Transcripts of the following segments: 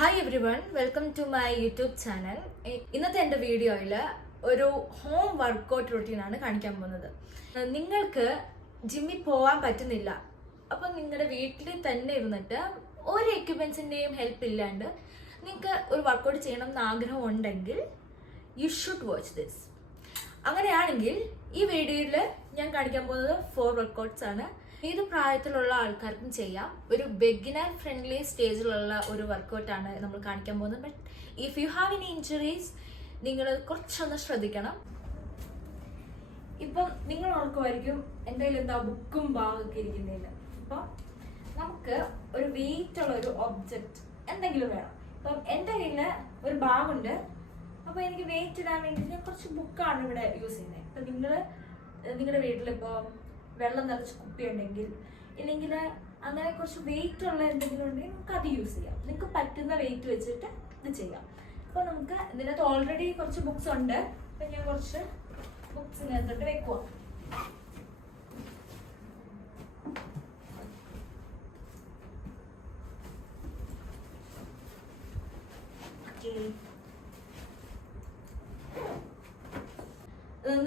Hi everyone, welcome to my YouTube channel. ഇന്നത്തെ എൻ്റെ വീഡിയോയിൽ ഒരു ഹോം വർക്കൗട്ട് റൊട്ടീനാണ് കാണിക്കാൻ പോകുന്നത്. നിങ്ങൾക്ക് ജിമ്മിൽ പോകാൻ പറ്റുന്നില്ല, അപ്പം നിങ്ങളുടെ വീട്ടിൽ തന്നെ ഇരുന്നിട്ട് ഒരു എക്യുപ്മെൻസിൻ്റെയും ഹെൽപ്പ് ഇല്ലാണ്ട് നിങ്ങൾക്ക് ഒരു വർക്കൗട്ട് ചെയ്യണം എന്ന് ആഗ്രഹം ഉണ്ടെങ്കിൽ യു ഷുഡ് വാച്ച് ദിസ്. അങ്ങനെയാണെങ്കിൽ ഈ വീഡിയോയിൽ ഞാൻ കാണിക്കാൻ പോകുന്നത് 4 വർക്കൗട്ട്സ് ആണ്. ഏത് പ്രായത്തിലുള്ള ആൾക്കാർക്കും ചെയ്യാം. ഒരു ബിഗിനർ ഫ്രണ്ട്ലി സ്റ്റേജിലുള്ള ഒരു വർക്കൗട്ടാണ് നമ്മൾ കാണിക്കാൻ പോകുന്നത്. But if you have any injuries നിങ്ങൾ കുറച്ചൊന്ന് ശ്രദ്ധിക്കണം. ഇപ്പം നിങ്ങൾ ഓർക്കുമായിരിക്കും എൻ്റെ കയ്യിൽ എന്താ ബുക്കും ബാഗൊക്കെ ഇരിക്കുന്നതിന്. അപ്പം നമുക്ക് ഒരു വെയിറ്റ് ഉള്ള ഒരു ഒബ്ജക്റ്റ് എന്തെങ്കിലും വേണം. ഇപ്പം എൻ്റെ കയ്യിൽ ഒരു ബാഗുണ്ട്, അപ്പോൾ എനിക്ക് വെയിറ്റ് ഇടാൻ വേണ്ടി ഞാൻ കുറച്ച് ബുക്കാണ് ഇവിടെ യൂസ് ചെയ്യുന്നത്. അപ്പം നിങ്ങളുടെ വീട്ടിലിപ്പോൾ വെള്ളം നിറച്ച് കുപ്പി ഉണ്ടെങ്കിൽ ഇല്ലെങ്കിൽ അങ്ങനെ കുറച്ച് വെയിറ്റ് ഉള്ള എന്തെങ്കിലും ഉണ്ടെങ്കിൽ നമുക്ക് അത് യൂസ് ചെയ്യാം. നിങ്ങൾക്ക് പറ്റുന്ന വെയിറ്റ് വെച്ചിട്ട് ഇത് ചെയ്യാം. അപ്പോൾ നമുക്ക് ഇതിനകത്ത് ഓൾറെഡി കുറച്ച് ബുക്സ് ഉണ്ട്. അപ്പം ഞാൻ കുറച്ച് ബുക്സ് ഇതിനകത്തോട്ട് വെക്കുക.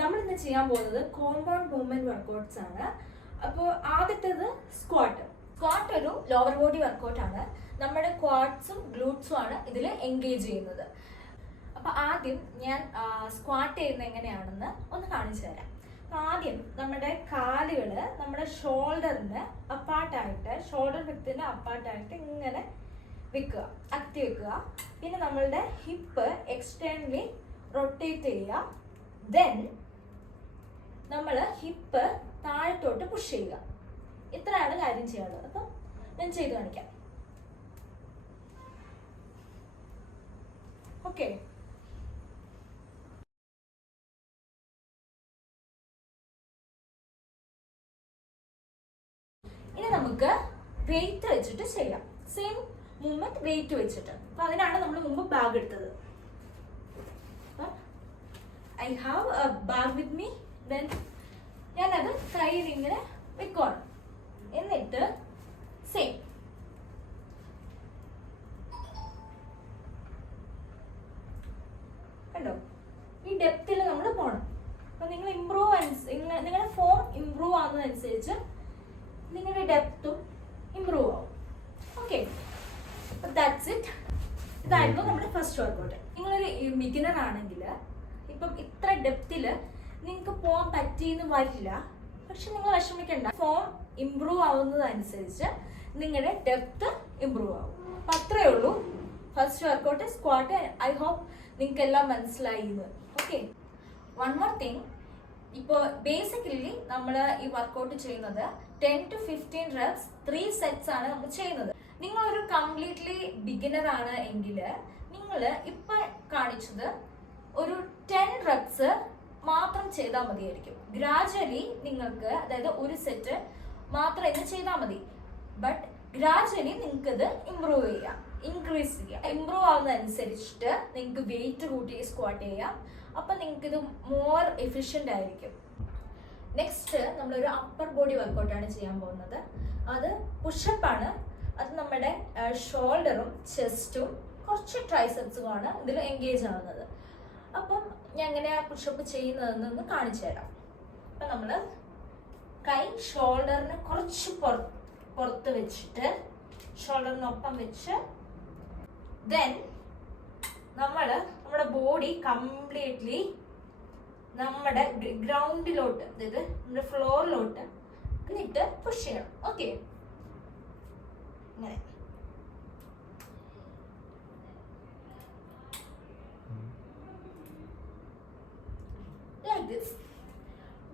നമ്മളിന്ന് ചെയ്യാൻ പോകുന്നത് കോമ്പൗണ്ട് മൂവ്മെന്റ് വർക്കൗട്ട്സ് ആണ്. അപ്പോൾ ആദ്യത്തേത് സ്ക്വാട്ട്. സ്ക്വാട്ട് ഒരു ലോവർ ബോഡി വർക്കൗട്ട് ആണ്. നമ്മുടെ ക്വാഡ്സും ഗ്ലൂട്ട്സും ആണ് ഇതിൽ എൻഗേജ് ചെയ്യുന്നത്. അപ്പൊ ആദ്യം ഞാൻ സ്ക്വാട്ട് ചെയ്യുന്നത് എങ്ങനെയാണെന്ന് ഒന്ന് കാണിച്ചു തരാം. അപ്പൊ ആദ്യം നമ്മുടെ കാലുകള് നമ്മുടെ ഷോൾഡറിന് അപ്പാർട്ടായിട്ട്, ഷോൾഡർ വിത്തിന് അപ്പാർട്ടായിട്ട് ഇങ്ങനെ വെക്കുക, അകത്തി വെക്കുക. പിന്നെ നമ്മളുടെ ഹിപ്പ് എക്സ്റ്റേണലി റൊട്ടേറ്റ് ചെയ്യുക. ദെൻ നമ്മൾ ഹിപ്പ് താഴത്തോട്ട് പുഷ് ചെയ്യുക. ഇത്രയാണ് കാര്യം ചെയ്യാനുള്ളത്. അപ്പം ഞാൻ ചെയ്ത് കാണിക്കാം. ഓക്കെ, ഇനി നമുക്ക് വെയിറ്റ് വെച്ചിട്ട് ചെയ്യാം. സെയിം മൂവ്മെന്റ് വെയിറ്റ് വെച്ചിട്ട്. അപ്പൊ അതിനാണ് നമ്മൾ മുമ്പ് ബാഗ് എടുത്തത്. I have a bag with me. Then ഞാനത് കയ്യിൽ ഇങ്ങനെ വെക്കണം. എന്നിട്ട് സെയിം കണ്ടോ, ഈ ഡെപ്തിൽ നമ്മൾ പോകണം. അപ്പൊ നിങ്ങൾ നിങ്ങളുടെ ഫോം ഇംപ്രൂവ് ആവുന്നതനുസരിച്ച് നിങ്ങളുടെ ഡെപ്തും ഇംപ്രൂവ് ആവും. Okay, that's it. ഇതായിരുന്നു നമ്മുടെ ഫസ്റ്റ് വർക്കൗട്ട്. നിങ്ങളൊരു ബിഗിനർ ആണെങ്കിൽ ഇപ്പം ഇത്ര ഡെപ്തില് നിങ്ങൾക്ക് പോകാൻ പറ്റിയെന്ന് വരില്ല. പക്ഷെ നിങ്ങൾ വിഷമിക്കണ്ട. ഫോം ഇംപ്രൂവ് ആവുന്നതനുസരിച്ച് നിങ്ങളുടെ ഡെപ്ത് ഇംപ്രൂവ് ആവും. അപ്പം അത്രയേ ഉള്ളൂ first workout squat. I hope നിങ്ങൾക്ക് എല്ലാം മനസ്സിലായിന്ന്. Okay, one more thing. ഇപ്പോൾ ബേസിക്കലി നമ്മൾ ഈ വർക്കൗട്ട് ചെയ്യുന്നത് 10 to 15 reps 3 sets ആണ് നമ്മൾ ചെയ്യുന്നത്. നിങ്ങളൊരു കംപ്ലീറ്റ്ലി ബിഗിനർ ആണ് എങ്കിൽ നിങ്ങൾ ഇപ്പൊ കാണിച്ചത് ഒരു 10 reps മാത്രം ചെയ്താൽ മതിയായിരിക്കും. ഗ്രാജുവലി നിങ്ങൾക്ക്, അതായത് ഒരു സെറ്റ് മാത്രം ഇത് ചെയ്താൽ മതി. ബട്ട് ഗ്രാജുവലി നിങ്ങൾക്ക് ഇത് ഇംപ്രൂവ് ചെയ്യാം, ഇൻക്രീസ് ചെയ്യാം. ഇംപ്രൂവ് ആവുന്നതനുസരിച്ചിട്ട് നിങ്ങൾക്ക് വെയിറ്റ് കൂട്ടി സ്ക്വാട്ട് ചെയ്യാം. അപ്പം നിങ്ങൾക്ക് ഇത് മോർ എഫിഷ്യൻ്റ് ആയിരിക്കും. നെക്സ്റ്റ് നമ്മളൊരു അപ്പർ ബോഡി വർക്കൗട്ടാണ് ചെയ്യാൻ പോകുന്നത്. അത് പുഷപ്പാണ്. അത് നമ്മുടെ ഷോൾഡറും ചെസ്റ്റും കുറച്ച് ട്രൈസെപ്സുമാണ് ഇതിൽ എൻഗേജ് ആവുന്നത്. അപ്പം ഞാൻ എങ്ങനെയാ പുഷപ്പ് ചെയ്യുന്നതെന്നൊന്ന് കാണിച്ചു തരാം. അപ്പം നമ്മൾ കൈ ഷോൾഡറിന് കുറച്ച് പുറത്ത് വെച്ചിട്ട്, ഷോൾഡറിനൊപ്പം വെച്ച്, ദെൻ നമ്മുടെ ബോഡി കംപ്ലീറ്റ്ലി നമ്മുടെ ഗ്രൗണ്ടിലോട്ട്, അതായത് നമ്മുടെ ഫ്ലോറിലോട്ട് എന്നിട്ട് പുഷ് ചെയ്യണം. ഓക്കെ, ഇങ്ങനെ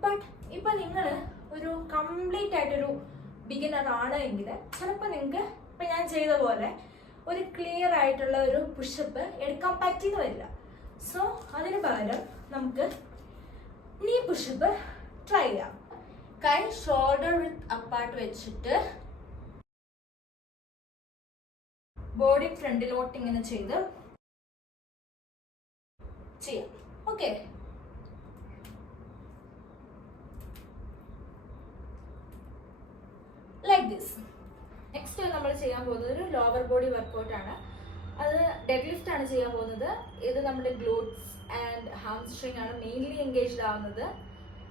ബട്ട് ഇപ്പൊ നിങ്ങൾ ഒരു കംപ്ലീറ്റ് ആയിട്ടൊരു ബിഗിനർ ആണ് എങ്കിൽ ചിലപ്പോൾ നിങ്ങൾക്ക് ഇപ്പൊ ഞാൻ ചെയ്ത പോലെ ഒരു ക്ലിയർ ആയിട്ടുള്ള ഒരു പുഷപ്പ് എടുക്കാൻ പറ്റിയെന്ന് വരില്ല. സോ അതിന് പകരം നമുക്ക് നീ പുഷപ്പ് ട്രൈ ചെയ്യാം. കൈ ഷോൾഡർ വിത്ത് അപ്പാർട്ട് വെച്ചിട്ട് ബോഡി ഫ്രണ്ടിലോട്ട് ഇങ്ങനെ ചെയ്ത് ചെയ്യാം. Okay, like this. നെക്സ്റ്റ് നമ്മൾ ചെയ്യാൻ പോകുന്നത് ഒരു ലോവർ ബോഡി വർക്കൗട്ട് ആണ്. അത് ഡെഡ് ലിഫ്റ്റ് ആണ് ചെയ്യാൻ പോകുന്നത്. ഇത് നമ്മുടെ ഗ്ലൂട്ട്സ് ആൻഡ് ഹാംസ്ട്രിങ് ആണ് മെയിൻലി എൻഗേജ്ഡ് ആവുന്നത്.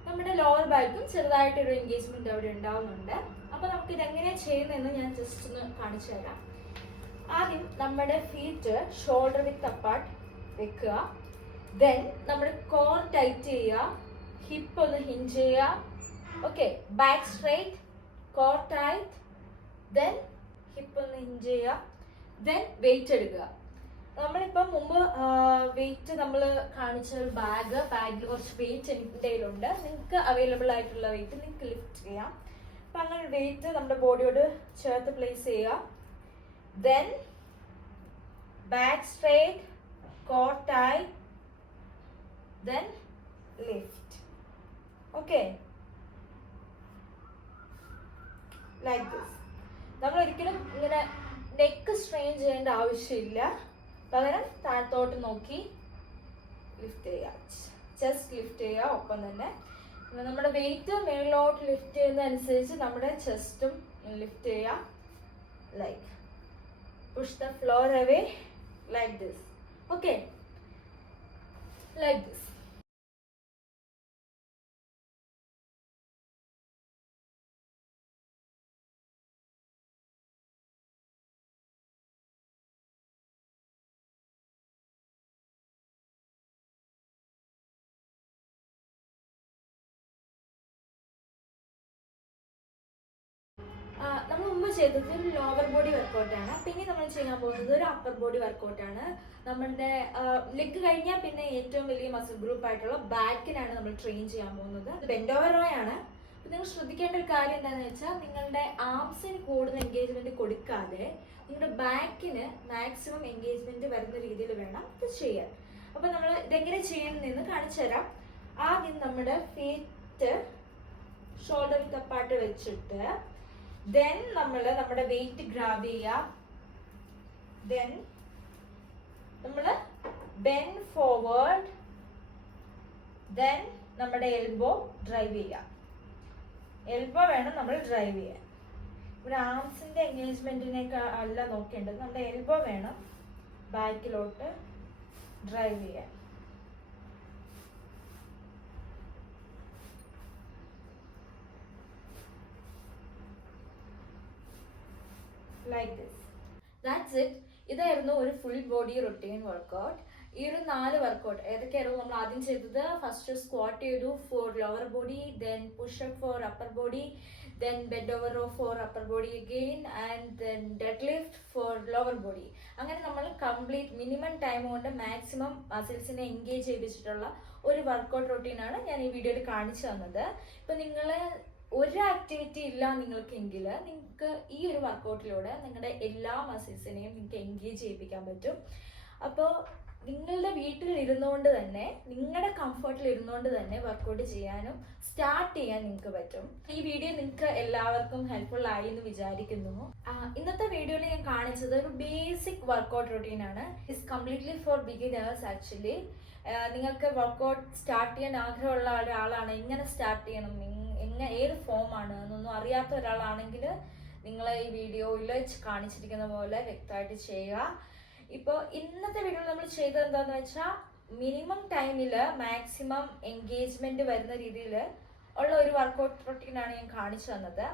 നമ്മുടെ ലോവർ ബാക്കും ചെറുതായിട്ടൊരു എൻഗേജ്മെന്റ് അവിടെ ഉണ്ടാവുന്നുണ്ട്. അപ്പൊ നമുക്ക് ഇതെങ്ങനെയാണ് ചെയ്യുന്നതെന്ന് ഞാൻ ജസ്റ്റ് ഒന്ന് കാണിച്ചു തരാം. ആദ്യം നമ്മുടെ ഫീറ്റ് ഷോൾഡർ വിത്ത് അപ്പാർട്ട് വെക്കുക. ദെൻ നമ്മുടെ കോർ ടൈറ്റ് ചെയ്യുക, ഹിപ്പ് ഒന്ന് ഹിഞ്ച് ചെയ്യുക. Okay, back straight, core tight, then hip ഒന്ന് ഹിഞ്ച് ചെയ്യുക. ദെൻ വെയിറ്റ് എടുക്കുക. നമ്മളിപ്പം മുമ്പ് വെയിറ്റ് നമ്മൾ കാണിച്ച ഒരു ബാഗിൽ കുറച്ച് വെയിറ്റ് എൻ്റെ കയ്യിലുണ്ട്. നിങ്ങൾക്ക് അവൈലബിൾ ആയിട്ടുള്ള വെയിറ്റ് നിങ്ങൾക്ക് ലിഫ്റ്റ് ചെയ്യാം. അപ്പം അങ്ങനെ വെയിറ്റ് നമ്മുടെ ബോഡിയോട് ചേർത്ത് പ്ലേസ് ചെയ്യുക. Then back straight, core tight, then lift. Okay, like this. നമ്മൾ ഒരിക്കലും ഇങ്ങനെ നെക്ക് സ്ട്രെയിൻ ചെയ്യേണ്ട ആവശ്യമില്ല. പകരം താഴത്തോട്ട് നോക്കി ലിഫ്റ്റ് ചെയ്യുക, ചെസ്റ്റ് ലിഫ്റ്റ് ചെയ്യുക. ഒപ്പം തന്നെ നമ്മുടെ വെയിറ്റ് മേളിലോട്ട് ലിഫ്റ്റ് ചെയ്യുന്നതനുസരിച്ച് നമ്മുടെ ചെസ്റ്റും ലിഫ്റ്റ് ചെയ്യുക. Like push the floor away like this. Okay, like this. നമ്മൾ മുമ്പ് ചെയ്തത് ഒരു ലോവർ ബോഡി വർക്കൗട്ടാണ്. പിന്നെ നമ്മൾ ചെയ്യാൻ പോകുന്നത് ഒരു അപ്പർ ബോഡി വർക്കൗട്ടാണ്. നമ്മളുടെ ലെഗ് കഴിഞ്ഞാൽ പിന്നെ ഏറ്റവും വലിയ മസിൽ ഗ്രൂപ്പ് ആയിട്ടുള്ള ബാക്കിനാണ് നമ്മൾ ട്രെയിൻ ചെയ്യാൻ പോകുന്നത്. ഇത് ബെൻഡ് ഓവർ റോ ആണ്. അപ്പം നിങ്ങൾ ശ്രദ്ധിക്കേണ്ട ഒരു കാര്യം എന്താണെന്ന് വെച്ചാൽ നിങ്ങളുടെ ആംസിന് കൂടുതൽ എൻഗേജ്മെന്റ് കൊടുക്കാതെ നിങ്ങളുടെ ബാക്കിന് മാക്സിമം എൻഗേജ്മെന്റ് വരുന്ന രീതിയിൽ വേണം ഇത് ചെയ്യാൻ. അപ്പം നമ്മൾ ഇതെങ്ങനെ ചെയ്യണമെന്ന് കാണിച്ചു തരാം. ആദ്യം നമ്മുടെ ഫീറ്റ് ഷോൾഡർ വിത്ത് അപ്പാർട്ട് വെച്ചിട്ട് ദെൻ നമ്മൾ നമ്മുടെ വെയിറ്റ് ഗ്രാബ് ചെയ്യുക. ദെൻ നമ്മൾ ബെൻഡ് ഫോർവേഡ്. ദെൻ നമ്മുടെ എൽബോ ഡ്രൈവ് ചെയ്യുക. എൽബോ വേണം നമ്മൾ ഡ്രൈവ് ചെയ്യാൻ. ഇവിടെ ആംസിന്റെ എൻഗേജ്മെന്റിനേക്കാൾ അല്ല നോക്കേണ്ടത്, നമ്മുടെ എൽബോ വേണം ബാക്കിലോട്ട് ഡ്രൈവ് ചെയ്യാൻ. Like this. That's it. ഇതായിരുന്നു ഒരു ഫുൾ ബോഡി റൊട്ടീൻ വർക്കൗട്ട്. ഈ ഒരു 4 വർക്കൗട്ട് ഏതൊക്കെയായിരുന്നു നമ്മൾ ആദ്യം ചെയ്തത്? ഫസ്റ്റ് സ്ക്വാട്ട് ചെയ്തു for lower body, then pushup for upper body, then bend over row for upper body again, and then deadlift for lower body. അങ്ങനെ നമ്മൾ കംപ്ലീറ്റ് മിനിമം ടൈം കൊണ്ട് maximum മസിൽസിനെ എൻഗേജ് ചെയ്യിപ്പിച്ചിട്ടുള്ള ഒരു വർക്കൗട്ട് റൊട്ടീനാണ് ഞാൻ ഈ വീഡിയോയിൽ കാണിച്ചു തന്നത്. ഇപ്പൊ നിങ്ങൾ ഒരു ആക്ടിവിറ്റി ഇല്ല നിങ്ങൾക്കെങ്കിൽ നിങ്ങൾക്ക് ഈ ഒരു വർക്കൗട്ടിലൂടെ നിങ്ങളുടെ എല്ലാ മസിൽസിനെയും നിങ്ങൾക്ക് എൻഗേജ് ചെയ്യിപ്പിക്കാൻ പറ്റും. അപ്പോൾ നിങ്ങളുടെ വീട്ടിൽ ഇരുന്നുകൊണ്ട് തന്നെ നിങ്ങളുടെ കംഫർട്ടിൽ ഇരുന്നുകൊണ്ട് തന്നെ വർക്കൗട്ട് ചെയ്യാനും സ്റ്റാർട്ട് ചെയ്യാൻ നിങ്ങൾക്ക് പറ്റും. ഈ വീഡിയോ നിങ്ങൾക്ക് എല്ലാവർക്കും ഹെൽപ്ഫുൾ ആയി എന്ന് വിചാരിക്കുന്നു. ഇന്നത്തെ വീഡിയോയിൽ ഞാൻ കാണിച്ചത് ഒരു ബേസിക് വർക്കൗട്ട് റൊട്ടീൻ ആണ്. It's completely for beginners actually. നിങ്ങൾക്ക് വർക്കൗട്ട് സ്റ്റാർട്ട് ചെയ്യാൻ ആഗ്രഹമുള്ള ഒരാളാണ്, എങ്ങനെ സ്റ്റാർട്ട് ചെയ്യണം, ഏത് ഫോം ആണ് എന്നൊന്നും അറിയാത്ത ഒരാളാണെങ്കിൽ നിങ്ങൾ ഈ വീഡിയോയിൽ കാണിച്ചിരിക്കുന്ന പോലെ വ്യക്തമായിട്ട് ചെയ്യുക. ഇപ്പോൾ ഇന്നത്തെ വീഡിയോയിൽ നമ്മൾ ചെയ്തത് എന്താണെന്ന് വെച്ചാൽ മിനിമം ടൈമിൽ മാക്സിമം എൻഗേജ്മെന്റ് വരുന്ന രീതിയിൽ ഉള്ള ഒരു വർക്കൗട്ട് റൊട്ടീനാണ് ഞാൻ കാണിച്ചു തന്നത്.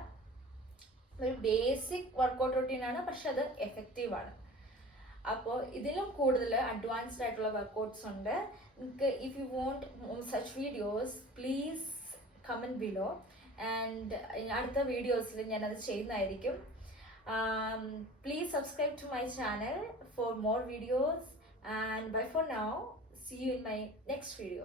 ഒരു ബേസിക് വർക്കൗട്ട് റൊട്ടീനാണ്, പക്ഷെ അത് എഫക്റ്റീവാണ്. അപ്പോൾ ഇതിലും കൂടുതൽ അഡ്വാൻസ്ഡ് ആയിട്ടുള്ള വർക്കൗട്ട്സ് ഉണ്ട്. നിങ്ങൾക്ക് if you want such videos please comment below, and അടുത്ത വീഡിയോസിൽ ഞാനത് ചെയ്യുന്നതായിരിക്കും. Please subscribe to my channel for more videos, and bye for now. See you in my next video.